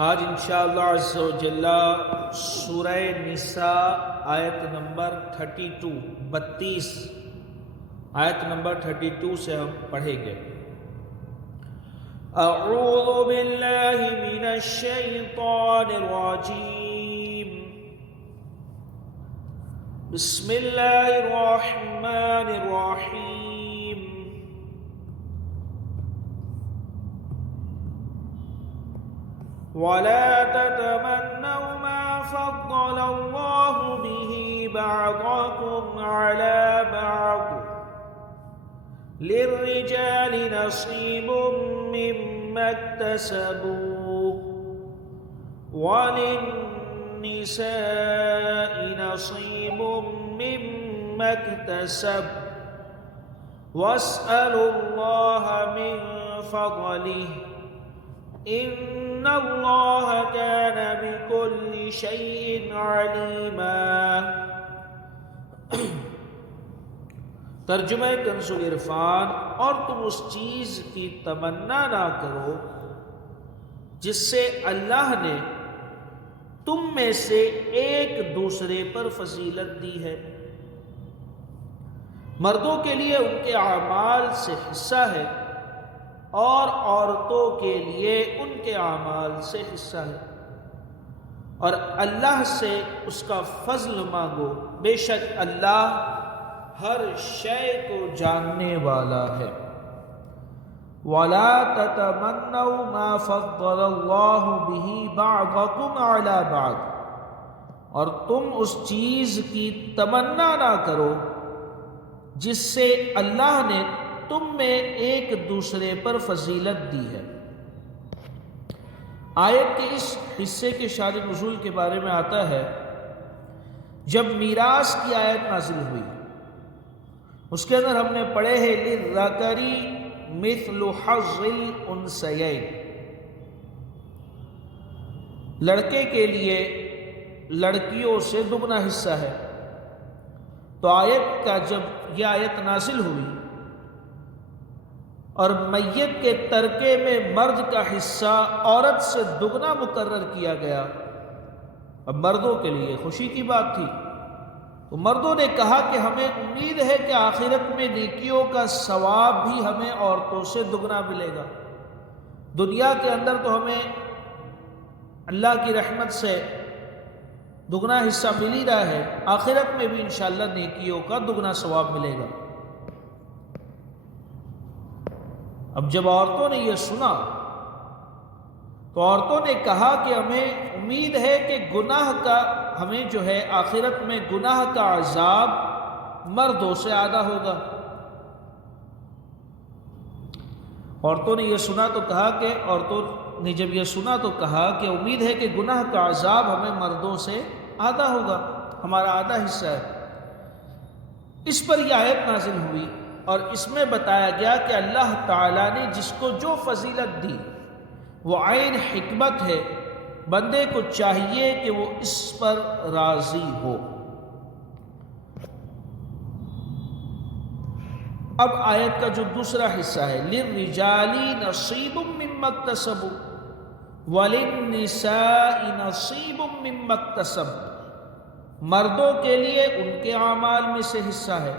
آج انشاءاللہ عز و جل سورہ نساء آیت نمبر 32 آیت نمبر 32 سے ہم پڑھیں گے۔ اعوذ باللہ من الشیطان الرجیم، بسم اللہ الرحمن الرحیم۔ ولا تتمنوا ما فضل الله به بعضكم على بعض، للرجال نصيب مما اكتسبوا وللنساء نصيب مما اكتسبن، واسألوا الله من فضله ان اللہ کان بکل شیء علیما۔ ترجمہ کنز العرفان، اور تم اس چیز کی تمنا نہ کرو جس سے اللہ نے تم میں سے ایک دوسرے پر فضیلت دی ہے۔ مردوں کے لیے ان کے اعمال سے حصہ ہے اور عورتوں کے لیے ان کے اعمال سے حصہ ہے، اور اللہ سے اس کا فضل مانگو، بے شک اللہ ہر شے کو جاننے والا ہے۔ وَلَا تَتَمَنَّوْا مَا فَضَّلَ اللَّهُ بِهِ بَعْضَكُمْ عَلَى بَعْضٍ، اور تم اس چیز کی تمنا نہ کرو جس سے اللہ نے تم میں ایک دوسرے پر فضیلت دی ہے۔ آیت کے اس حصے کے شان نزول کے بارے میں آتا ہے، جب میراث کی آیت نازل ہوئی اس کے اندر ہم نے پڑھے ہیں للذکر مثل حظ الانثیین، لڑکے کے لیے لڑکیوں سے دگنا حصہ ہے۔ تو آیت کا جب یہ آیت نازل ہوئی اور میت کے ترکے میں مرد کا حصہ عورت سے دگنا مقرر کیا گیا، اب مردوں کے لیے خوشی کی بات تھی، تو مردوں نے کہا کہ ہمیں امید ہے کہ آخرت میں نیکیوں کا ثواب بھی ہمیں عورتوں سے دگنا ملے گا۔ دنیا کے اندر تو ہمیں اللہ کی رحمت سے دگنا حصہ مل ہی رہا ہے، آخرت میں بھی انشاءاللہ نیکیوں کا دگنا ثواب ملے گا۔ اب جب عورتوں نے یہ سنا تو عورتوں نے کہا کہ ہمیں امید ہے کہ گناہ کا ہمیں جو ہے آخرت میں گناہ کا عذاب مردوں سے زیادہ ہوگا۔ عورتوں نے یہ سنا تو کہا کہ عورتوں نے جب یہ سنا تو کہا کہ امید ہے کہ گناہ کا عذاب ہمیں مردوں سے آدھا ہوگا، ہمارا آدھا حصہ ہے۔ اس پر یہ آیت نازل ہوئی اور اس میں بتایا گیا کہ اللہ تعالیٰ نے جس کو جو فضیلت دی وہ عین حکمت ہے، بندے کو چاہیے کہ وہ اس پر راضی ہو۔ اب آیت کا جو دوسرا حصہ ہے للرجال نصیب مما اکتسبوا وللنساء نصیب مما اکتسبن، مردوں کے لیے ان کے اعمال میں سے حصہ ہے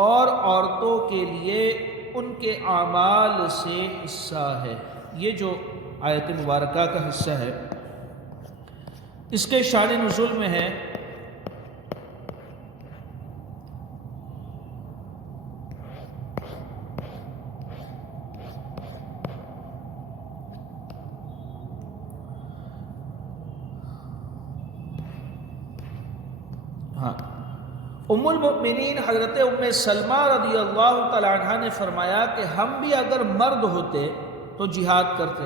اور عورتوں کے لیے ان کے اعمال سے حصہ ہے۔ یہ جو آیت مبارکہ کا حصہ ہے اس کے شان نزول میں ہے ام المؤمنین حضرت ام سلمہ رضی اللہ تعالی عنہ نے فرمایا کہ ہم بھی اگر مرد ہوتے تو جہاد کرتے۔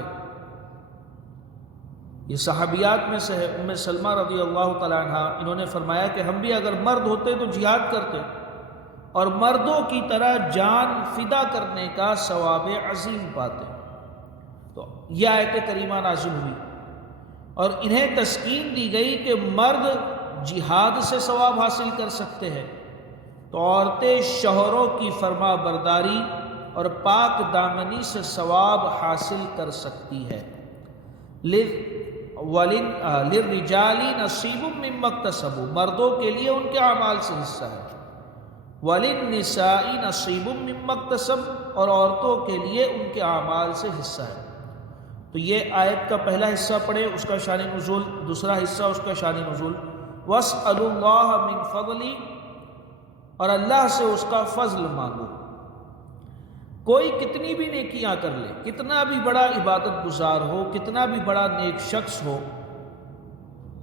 یہ صحابیات میں سے ہے ام سلمہ رضی اللہ تعالی عنہ، انہوں نے فرمایا کہ ہم بھی اگر مرد ہوتے تو جہاد کرتے اور مردوں کی طرح جان فدا کرنے کا ثواب عظیم پاتے۔ تو یہ آیت کریمہ نازل ہوئی اور انہیں تسکین دی گئی کہ مرد جہاد سے ثواب حاصل کر سکتے ہیں تو عورتیں شوہروں کی فرما برداری اور پاک دامنی سے ثواب حاصل کر سکتی ہے۔ للرجال نصیب مما اکتسبوا، مردوں کے لیے ان کے اعمال سے حصہ ہے، وللنساء نصیب مما اکتسب، اور عورتوں کے لیے ان کے اعمال سے حصہ ہے۔ تو یہ آیت کا پہلا حصہ پڑھے، اس کا شان نزول، دوسرا حصہ اس کا شان نزول، واسألوا اللہ من فضلی، اور اللہ سے اس کا فضل مانگو۔ کوئی کتنی بھی نیکیاں کر لے، کتنا بھی بڑا عبادت گزار ہو، کتنا بھی بڑا نیک شخص ہو،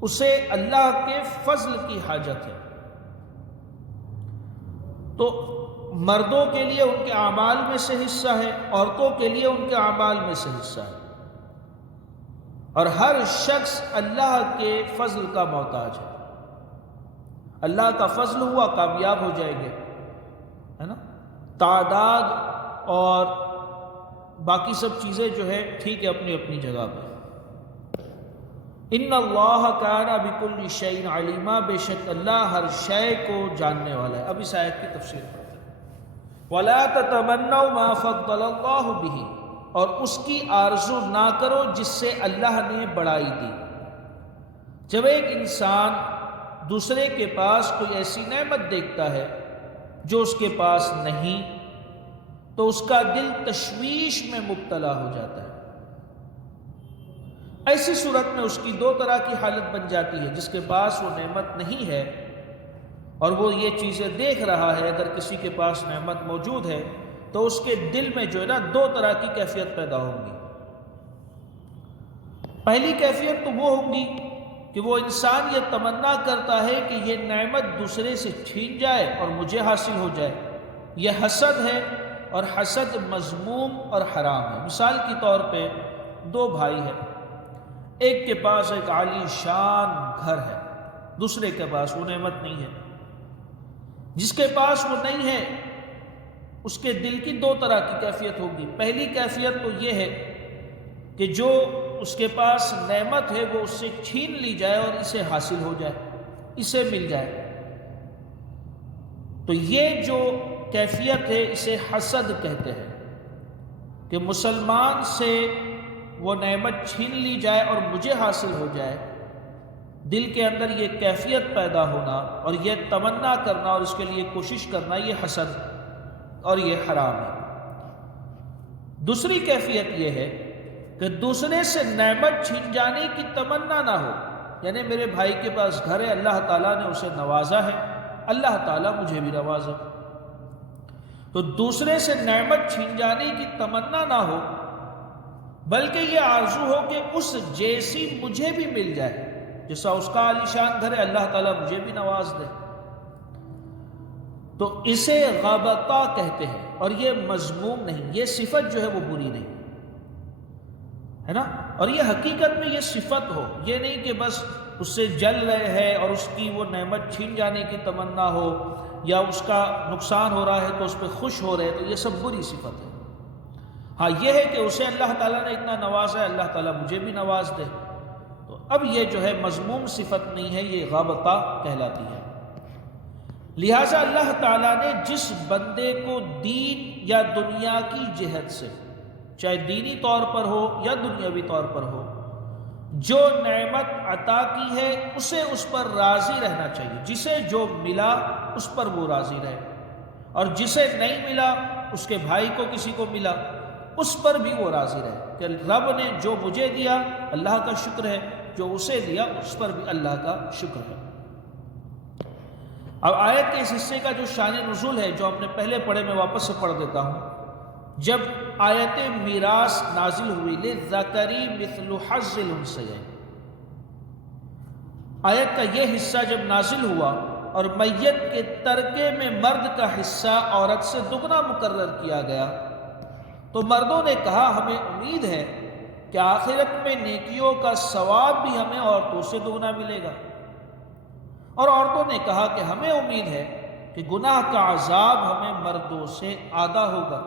اسے اللہ کے فضل کی حاجت ہے۔ تو مردوں کے لیے ان کے اعمال میں سے حصہ ہے، عورتوں کے لیے ان کے اعمال میں سے حصہ ہے، اور ہر شخص اللہ کے فضل کا محتاج ہے۔ اللہ کا فضل ہوا کامیاب ہو جائیں گے، ہے نا؟ تعداد اور باقی سب چیزیں جو ہے ٹھیک ہے اپنی اپنی جگہ پہ۔ ان اللہ کان بکل شیء علیما، بے شک اللہ ہر شے کو جاننے والا ہے۔ اب اس آیت کی تفسیر پڑھتے ہیں۔ ولا تتمنوا ما فضل اللہ بہ، اور اس کی آرزو نہ کرو جس سے اللہ نے بڑائی دی۔ جب ایک انسان دوسرے کے پاس کوئی ایسی نعمت دیکھتا ہے جو اس کے پاس نہیں، تو اس کا دل تشویش میں مبتلا ہو جاتا ہے۔ ایسی صورت میں اس کی دو طرح کی حالت بن جاتی ہے، جس کے پاس وہ نعمت نہیں ہے اور وہ یہ چیزیں دیکھ رہا ہے، اگر کسی کے پاس نعمت موجود ہے تو اس کے دل میں جو ہے نا دو طرح کی کیفیت پیدا ہوگی۔ پہلی کیفیت تو وہ ہوگی کہ وہ انسان یہ تمنا کرتا ہے کہ یہ نعمت دوسرے سے چھین جائے اور مجھے حاصل ہو جائے۔ یہ حسد ہے، اور حسد مذموم اور حرام ہے۔ مثال کے طور پہ دو بھائی ہیں، ایک کے پاس ایک عالی شان گھر ہے، دوسرے کے پاس وہ نعمت نہیں ہے۔ جس کے پاس وہ نہیں ہے اس کے دل کی دو طرح کی کیفیت ہوگی۔ پہلی کیفیت تو یہ ہے کہ جو اس کے پاس نعمت ہے وہ اس سے چھین لی جائے اور اسے حاصل ہو جائے، اسے مل جائے۔ تو یہ جو کیفیت ہے اسے حسد کہتے ہیں، کہ مسلمان سے وہ نعمت چھین لی جائے اور مجھے حاصل ہو جائے۔ دل کے اندر یہ کیفیت پیدا ہونا اور یہ تمنا کرنا اور اس کے لیے کوشش کرنا، یہ حسد اور یہ حرام ہے۔ دوسری کیفیت یہ ہے کہ دوسرے سے نعمت چھین جانے کی تمنا نہ ہو، یعنی میرے بھائی کے پاس گھر ہے، اللہ تعالیٰ نے اسے نوازا ہے، اللہ تعالیٰ مجھے بھی نوازا۔ تو دوسرے سے نعمت چھین جانے کی تمنا نہ ہو، بلکہ یہ آرزو ہو کہ اس جیسی مجھے بھی مل جائے، جیسا اس کا عالیشان گھر ہے، اللہ تعالیٰ مجھے بھی نواز دے۔ تو اسے غبطہ کہتے ہیں، اور یہ مذموم نہیں، یہ صفت جو ہے وہ بری نہیں ہے نا۔ اور یہ حقیقت میں یہ صفت ہو، یہ نہیں کہ بس اس سے جل رہے ہیں اور اس کی وہ نعمت چھین جانے کی تمنا ہو، یا اس کا نقصان ہو رہا ہے تو اس پہ خوش ہو رہے، تو یہ سب بری صفت ہے۔ ہاں یہ ہے کہ اسے اللہ تعالیٰ نے اتنا نوازا ہے، اللہ تعالیٰ مجھے بھی نواز دے، تو اب یہ جو ہے مذموم صفت نہیں ہے، یہ غبطہ کہلاتی ہے۔ لہٰذا اللہ تعالیٰ نے جس بندے کو دین یا دنیا کی جہت سے، چاہے دینی طور پر ہو یا دنیاوی طور پر ہو، جو نعمت عطا کی ہے اسے اس پر راضی رہنا چاہیے۔ جسے جو ملا اس پر وہ راضی رہے، اور جسے نہیں ملا، اس کے بھائی کو کسی کو ملا، اس پر بھی وہ راضی رہے کہ رب نے جو مجھے دیا اللہ کا شکر ہے، جو اسے دیا اس پر بھی اللہ کا شکر ہے۔ اب آیت کے اس حصے کا جو شان نزول ہے، جو ہم نے پہلے پڑھے، میں واپس سے پڑھ دیتا ہوں۔ جب آیت میراث نازل ہوئی، للذکر مثل حظ الانثیین، آیت کا یہ حصہ جب نازل ہوا اور میت کے ترکے میں مرد کا حصہ عورت سے دگنا مقرر کیا گیا، تو مردوں نے کہا ہمیں امید ہے کہ آخرت میں نیکیوں کا ثواب بھی ہمیں عورتوں سے دگنا ملے گا، اور عورتوں نے کہا کہ ہمیں امید ہے کہ گناہ کا عذاب ہمیں مردوں سے آدھا ہوگا۔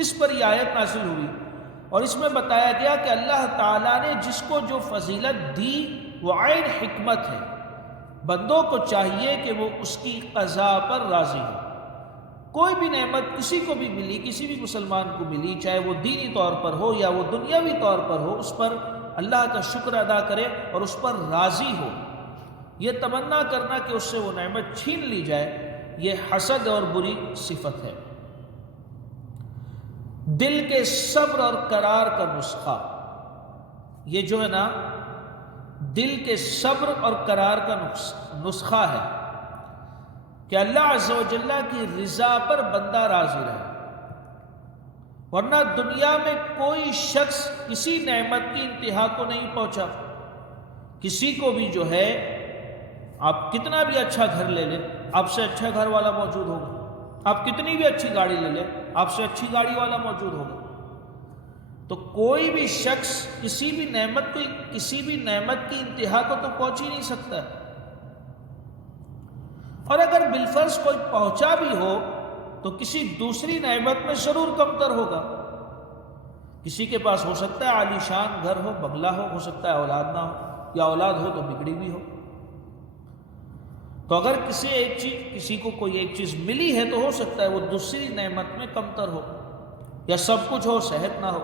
اس پر یہ آیت نازل ہوئی، اور اس میں بتایا گیا کہ اللہ تعالیٰ نے جس کو جو فضیلت دی وہ عین حکمت ہے، بندوں کو چاہیے کہ وہ اس کی قضا پر راضی ہو۔ کوئی بھی نعمت کسی کو بھی ملی، کسی بھی مسلمان کو ملی، چاہے وہ دینی طور پر ہو یا وہ دنیاوی طور پر ہو، اس پر اللہ کا شکر ادا کرے اور اس پر راضی ہو۔ یہ تمنا کرنا کہ اس سے وہ نعمت چھین لی جائے، یہ حسد اور بری صفت ہے۔ دل کے صبر اور قرار کا نسخہ، یہ جو ہے نا دل کے صبر اور قرار کا نسخہ ہے کہ اللہ عز و جل کی رضا پر بندہ راضی رہے، ورنہ دنیا میں کوئی شخص کسی نعمت کی انتہا کو نہیں پہنچا۔ کسی کو بھی جو ہے آپ کتنا بھی اچھا گھر لے لیں، آپ سے اچھا گھر والا موجود ہوگا، آپ کتنی بھی اچھی گاڑی لے لیں، آپ سے اچھی گاڑی والا موجود ہوگا۔ تو کوئی بھی شخص کسی بھی نعمت کی انتہا کو تو پہنچ ہی نہیں سکتا، اور اگر بالفرض کوئی پہنچا بھی ہو تو کسی دوسری نعمت میں ضرور کمتر ہوگا۔ کسی کے پاس ہو سکتا ہے عالی شان گھر ہو، بنگلہ ہو سکتا ہے اولاد نہ ہو، یا اولاد ہو تو بگڑی بھی ہو۔ تو اگر کسی کو کوئی ایک چیز ملی ہے تو ہو سکتا ہے وہ دوسری نعمت میں کمتر ہو، یا سب کچھ ہو صحت نہ ہو۔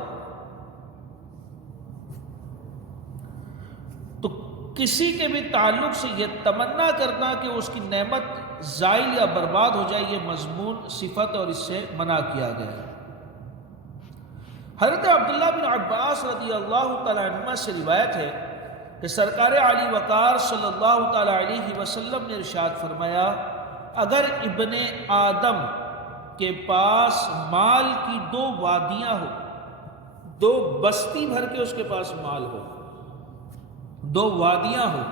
تو کسی کے بھی تعلق سے یہ تمنا کرنا کہ اس کی نعمت زائل یا برباد ہو جائے، یہ مذموم صفت اور اس سے منع کیا گیا ہے۔ حضرت عبداللہ بن عباس رضی اللہ تعالی عنہ سے روایت ہے کہ سرکار علی وقار صلی اللہ تعالی علیہ وسلم نے ارشاد فرمایا، اگر ابن آدم کے پاس مال کی 2 وادیاں ہو، 2 بستی بھر کے اس کے پاس مال ہو، 2 وادیاں ہو،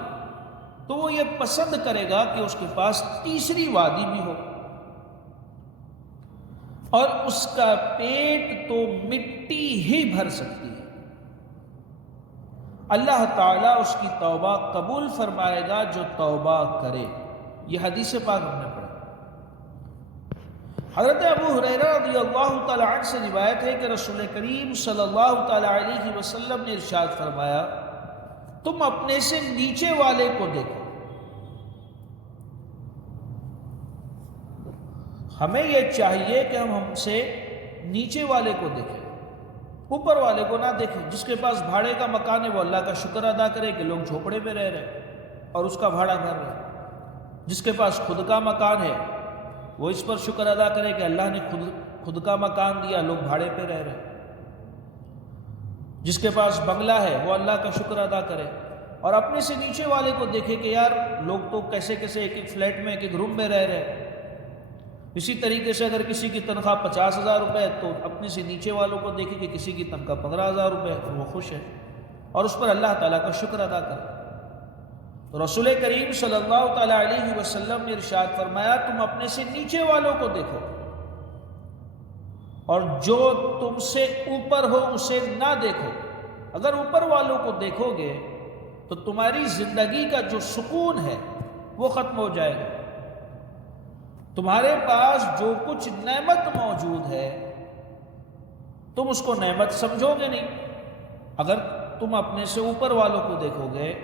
تو وہ یہ پسند کرے گا کہ اس کے پاس تیسری وادی بھی ہو، اور اس کا پیٹ تو مٹی ہی بھر سکتی ہے۔ اللہ تعالیٰ اس کی توبہ قبول فرمائے گا جو توبہ کرے۔ یہ حدیث پاک ہم نے پڑھا۔ حضرت ابو ہریرہ رضی اللہ تعالی عنہ سے روایت ہے کہ رسول کریم صلی اللہ تعالی علیہ وسلم نے ارشاد فرمایا، تم اپنے سے نیچے والے کو دیکھو۔ ہمیں یہ چاہیے کہ ہم سے نیچے والے کو دیکھیں، اوپر والے کو نہ دیکھیں۔ جس کے پاس بھاڑے کا مکان ہے وہ اللہ کا شکر ادا کرے کہ لوگ جھوپڑے میں رہ رہے اور اس کا بھاڑا بھر رہے۔ جس کے پاس خود کا مکان ہے وہ اس پر شکر ادا کرے کہ اللہ نے خود کا مکان دیا، لوگ بھاڑے پہ رہ رہے۔ جس کے پاس بنگلہ ہے وہ اللہ کا شکر ادا کرے، اور اپنے سے نیچے والے کو دیکھے کہ یار لوگ تو کیسے ایک فلیٹ میں ایک روم میں رہ رہے۔ اسی طریقے سے اگر کسی کی تنخواہ 50,000 روپے تو اپنے سے نیچے والوں کو دیکھے کہ کسی کی تنخواہ 15,000 روپے اور وہ خوش ہے، اور اس پر اللہ تعالیٰ کا شکر ادا کرے۔ تو رسول کریم صلی اللہ تعالیٰ علیہ وسلم نے ارشاد فرمایا، تم اپنے سے نیچے والوں کو دیکھو، اور جو تم سے اوپر ہو اسے نہ دیکھو۔ اگر اوپر والوں کو دیکھو گے تو تمہاری زندگی کا جو سکون ہے وہ ختم ہو جائے گا۔ تمہارے پاس جو کچھ نعمت موجود ہے تم اس کو نعمت سمجھو گے نہیں۔ اگر تم اپنے سے اوپر والوں کو دیکھو گے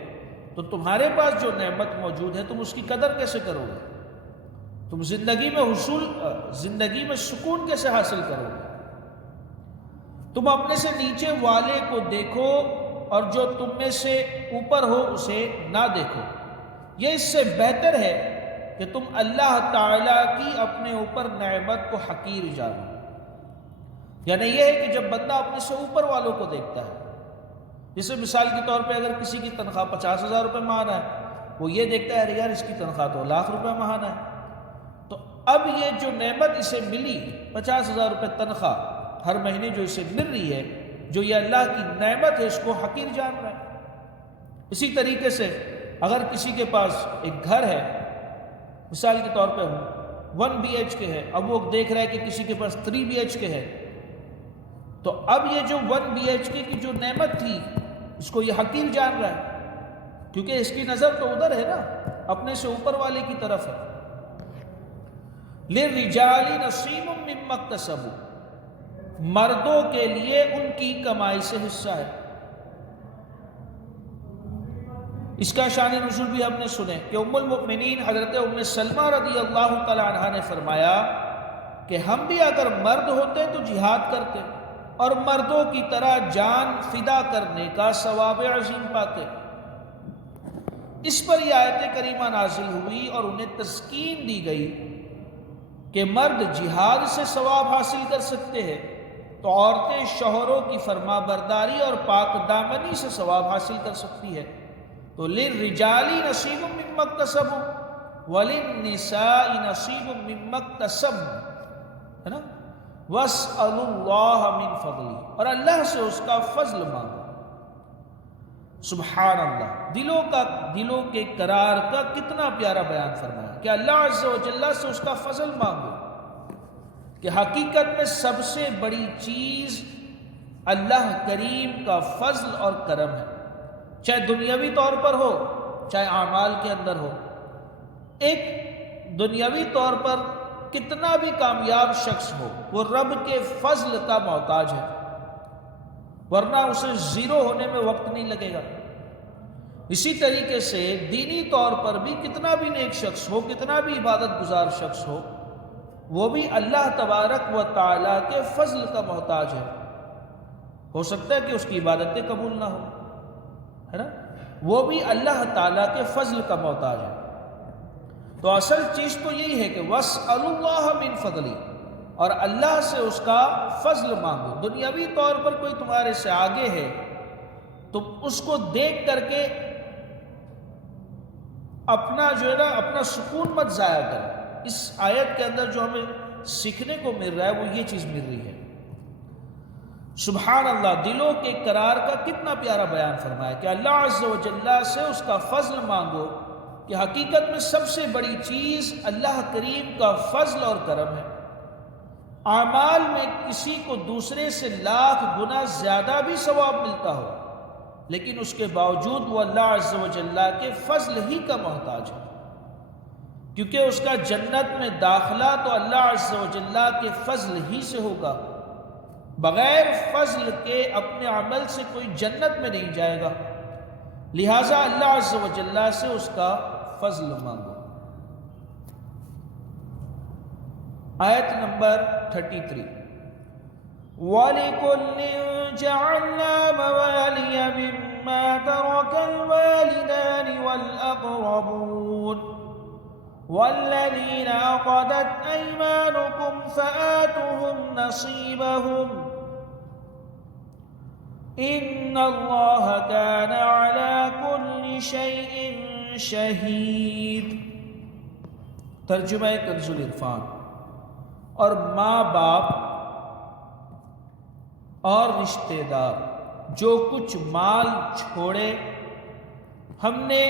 تو تمہارے پاس جو نعمت موجود ہے تم اس کی قدر کیسے کرو گے؟ تم زندگی میں سکون کیسے حاصل کرو گے؟ تم اپنے سے نیچے والے کو دیکھو اور جو تم میں سے اوپر ہو اسے نہ دیکھو۔ یہ اس سے بہتر ہے کہ تم اللہ تعالیٰ کی اپنے اوپر نعمت کو حقیر جانو۔ یعنی یہ ہے کہ جب بندہ اپنے سے اوپر والوں کو دیکھتا ہے، جیسے مثال کے طور پہ اگر کسی کی تنخواہ 50,000 روپے ماہانہ ہے، وہ یہ دیکھتا ہے یار اس کی تنخواہ تو 1,00,000 روپے ماہانہ ہے، تو اب یہ جو نعمت اسے ملی 50,000 روپے تنخواہ ہر مہینے جو اسے مل رہی ہے، جو یہ اللہ کی نعمت ہے، اس کو حقیر جان رہا ہے۔ اسی طریقے سے اگر کسی کے پاس ایک گھر ہے، مثال کے طور پہ 1 BHK ہے، اب وہ دیکھ رہا ہے کہ کسی کے پاس 3 BHK ہے، تو اب یہ جو 1 BHK کی جو نعمت تھی اس کو یہ حقیر جان رہا ہے، کیونکہ اس کی نظر تو ادھر ہے نا، اپنے سے اوپر والے کی طرف ہے۔ لِلرِّجَالِ نَصِيبٌ مِّمَّا اكْتَسَبُوا، مردوں کے لیے ان کی کمائی سے حصہ ہے۔ اس کا شان نزول بھی ہم نے سنے کہ ام المؤمنین حضرت ام سلمہ رضی اللہ تعالی عنہا نے فرمایا کہ ہم بھی اگر مرد ہوتے تو جہاد کرتے، اور مردوں کی طرح جان فدا کرنے کا ثواب عظیم پاتے۔ اس پر یہ آیت کریمہ نازل ہوئی اور انہیں تسکین دی گئی کہ مرد جہاد سے ثواب حاصل کر سکتے ہیں تو عورتیں شوہروں کی فرما برداری اور پاک دامنی سے ثواب حاصل کر سکتی ہے۔ تو للرجال نصیب مما اکتسبوا وللنساء نصیب مما اکتسبن، ہے نا، واسألوا اللہ من فضلہ، اور اللہ سے اس کا فضل مانگو۔ سبحان اللہ، دلوں کے قرار کا کتنا پیارا بیان فرمایا کہ اللہ عز و جل سے اس کا فضل مانگو، کہ حقیقت میں سب سے بڑی چیز اللہ کریم کا فضل اور کرم ہے، چاہے دنیاوی طور پر ہو چاہے اعمال کے اندر ہو۔ ایک دنیاوی طور پر کتنا بھی کامیاب شخص ہو وہ رب کے فضل کا محتاج ہے، ورنہ اسے زیرو ہونے میں وقت نہیں لگے گا۔ اسی طریقے سے دینی طور پر بھی کتنا بھی نیک شخص ہو، کتنا بھی عبادت گزار شخص ہو، وہ بھی اللہ تبارک و تعالیٰ کے فضل کا محتاج ہے۔ ہو سکتا ہے کہ اس کی عبادتیں قبول نہ ہو، ہے نا، وہ بھی اللہ تعالیٰ کے فضل کا محتاج ہے۔ تو اصل چیز تو یہی ہے کہ وَاسْأَلُوا اللَّهَ مِن فَضْلِهِ، اور اللہ سے اس کا فضل مانگو۔ دنیاوی طور پر کوئی تمہارے سے آگے ہے تو اس کو دیکھ کر کے اپنا جو ہے نا اپنا سکون مت ضائع کر۔ اس آیت کے اندر جو ہمیں سیکھنے کو مل رہا ہے وہ یہ چیز مل رہی ہے۔ سبحان اللہ، دلوں کے قرار کا کتنا پیارا بیان فرمایا کہ اللہ عز و جل سے اس کا فضل مانگو، کہ حقیقت میں سب سے بڑی چیز اللہ کریم کا فضل اور کرم ہے۔ اعمال میں کسی کو دوسرے سے لاکھ گنا زیادہ بھی ثواب ملتا ہو، لیکن اس کے باوجود وہ اللہ عز و جل کے فضل ہی کا محتاج ہے، کیونکہ اس کا جنت میں داخلہ تو اللہ عز و جل کے فضل ہی سے ہوگا۔ بغیر فضل کے اپنے عمل سے کوئی جنت میں نہیں جائے گا، لہٰذا اللہ عز و جل سے اس کا فضل مانگو۔ آیت نمبر 33، وَلِكُلٍّ جَعَلْنَا مَوَالِيَ مِمَّا تَرَكَ الْوَالِدَانِ وَالْأَقْرَبُونَ وَالَّذِينَ عَقَدَتْ أَيْمَانُكُمْ فَآتُوهُمْ نَصِيبَهُمْ إِنَّ اللَّهَ كَانَ عَلَى كُلِّ شَيْءٍ شَهِيدٌ۔ ترجمہ کنز العرفان۔ اور ماں باپ اور رشتہ دار جو کچھ مال چھوڑے ہم نے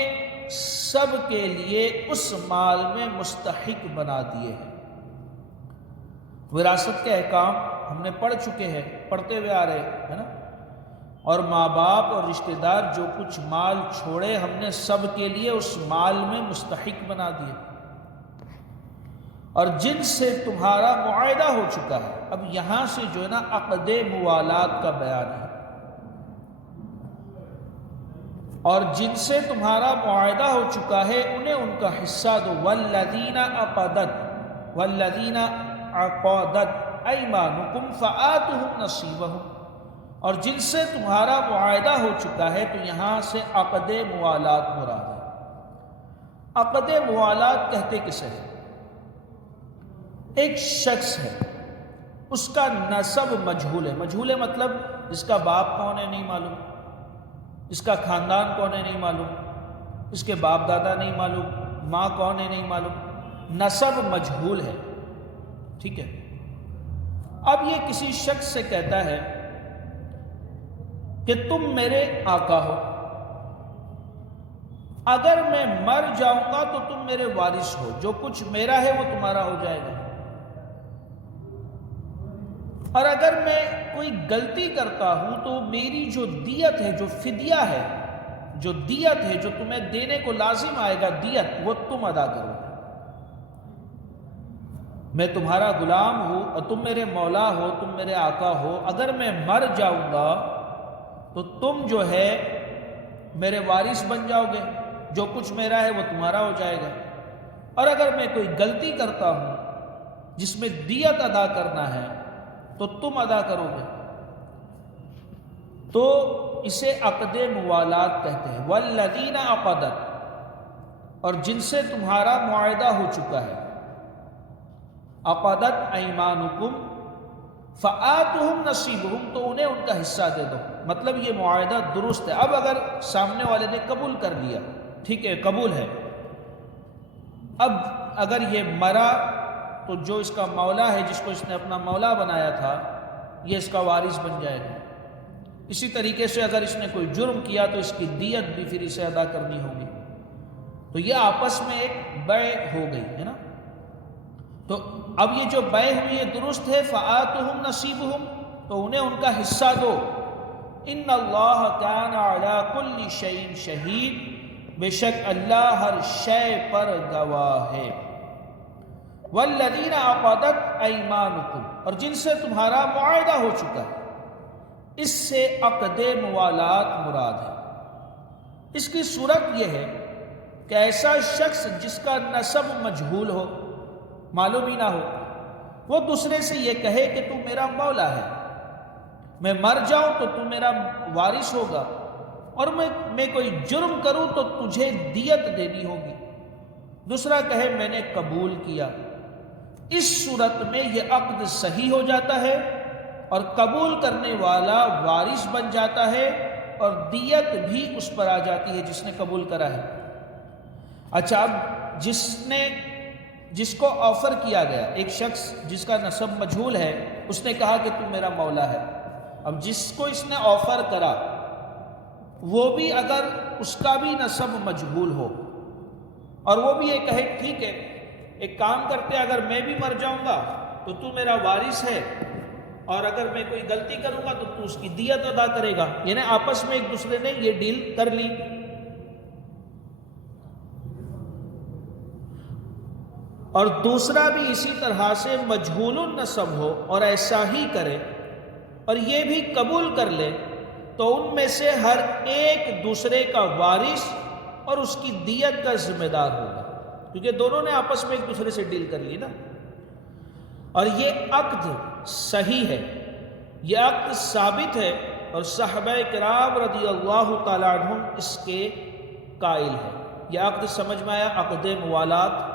سب کے لیے اس مال میں مستحق بنا دیے ہیں۔ وراثت کے احکام ہم نے پڑھ چکے ہیں، پڑھتے ہوئے آ رہے ہیں نا۔ اور ماں باپ اور رشتہ دار جو کچھ مال چھوڑے ہم نے سب کے لیے اس مال میں مستحق بنا دیے، اور جن سے تمہارا معاہدہ ہو چکا ہے۔ اب یہاں سے جو ہے نا عقد موالات کا بیان ہے، اور جن سے تمہارا معاہدہ ہو چکا ہے انہیں ان کا حصہ دو۔ والذین عقدت ایمانکم فآتوہم نصیبہم، اور جن سے تمہارا معاہدہ ہو چکا ہے، تو یہاں سے عقد موالات مراد ہے۔ عقد موالات کہتے کسے ہیں؟ ایک شخص ہے، اس کا نسب مجہول ہے۔ مجہول ہے مطلب اس کا باپ کون ہے نہیں معلوم، اس کا خاندان کون ہے نہیں معلوم، اس کے باپ دادا نہیں معلوم، ماں کون ہے نہیں معلوم، نسب مجہول ہے، ٹھیک ہے۔ اب یہ کسی شخص سے کہتا ہے کہ تم میرے آقا ہو، اگر میں مر جاؤں گا تو تم میرے وارث ہو، جو کچھ میرا ہے وہ تمہارا ہو جائے گا، اور اگر میں کوئی غلطی کرتا ہوں تو میری جو دیت ہے، جو فدیہ ہے، جو دیت ہے، جو تمہیں دینے کو لازم آئے گا دیت، وہ تم ادا کرو۔ میں تمہارا غلام ہوں اور تم میرے مولا ہو، تم میرے آقا ہو، اگر میں مر جاؤں گا تو تم جو ہے میرے وارث بن جاؤ گے، جو کچھ میرا ہے وہ تمہارا ہو جائے گا، اور اگر میں کوئی غلطی کرتا ہوں جس میں دیت ادا کرنا ہے تو تم ادا کرو گے۔ تو اسے عقد موالات کہتے ہیں۔ والذین عقدت، اور جن سے تمہارا معاہدہ ہو چکا ہے، عقدت ایمانکم فآتہم نصیبہم، تو انہیں ان کا حصہ دے دو۔ مطلب یہ معاہدہ درست ہے۔ اب اگر سامنے والے نے قبول کر لیا، ٹھیک ہے قبول ہے، اب اگر یہ مرا تو جو اس کا مولا ہے، جس کو اس نے اپنا مولا بنایا تھا، یہ اس کا وارث بن جائے گا۔ اسی طریقے سے اگر اس نے کوئی جرم کیا تو اس کی دیت بھی پھر اسے ادا کرنی ہوگی۔ تو یہ آپس میں ایک بیع ہو گئی ہے نا۔ تو اب یہ جو بیع ہوئی ہے درست ہے، فآتہم نصیبہم، تو انہیں ان کا حصہ دو۔ ان اللہ کان علی کل شیء شہید، بے شک اللہ ہر شے پر گواہ ہے۔ والذین عقدت ایمانکم، اور جن سے تمہارا معاہدہ ہو چکا ہے، اس سے عقد موالات مراد ہے۔ اس کی صورت یہ ہے کہ ایسا شخص جس کا نسب مجہول ہو، معلوم ہی نہ ہو، وہ دوسرے سے یہ کہے کہ تو میرا مولا ہے، میں مر جاؤں تو تو میرا وارث ہوگا، اور میں کوئی جرم کروں تو تجھے دیت دینی ہوگی۔ دوسرا کہے میں نے قبول کیا۔ اس صورت میں یہ عقد صحیح ہو جاتا ہے اور قبول کرنے والا وارث بن جاتا ہے، اور دیت بھی اس پر آ جاتی ہے جس نے قبول کرا ہے۔ اچھا، اب جس کو آفر کیا گیا، ایک شخص جس کا نسب مجہول ہے، اس نے کہا کہ تو میرا مولا ہے۔ اب جس کو اس نے آفر کرا، وہ بھی اگر اس کا بھی نسب مجہول ہو، اور وہ بھی یہ کہے ٹھیک ہے ایک کام کرتے، اگر میں بھی مر جاؤں گا تو تو میرا وارث ہے، اور اگر میں کوئی غلطی کروں گا تو اس کی دیت ادا کرے گا، یعنی آپس میں ایک دوسرے نے یہ ڈیل کر لی۔ اور دوسرا بھی اسی طرح سے مجہول النسب ہو اور ایسا ہی کرے، اور یہ بھی قبول کر لے، تو ان میں سے ہر ایک دوسرے کا وارث اور اس کی دیت کا ذمہ دار ہوگا، کیونکہ دونوں نے آپس میں ایک دوسرے سے ڈیل کر لی نا۔ اور یہ عقد صحیح ہے، یہ عقد ثابت ہے، اور صحابہ کرام رضی اللہ تعالیٰ عنہم اس کے قائل ہیں۔ یہ عقد سمجھ میں آیا، عقد موالات۔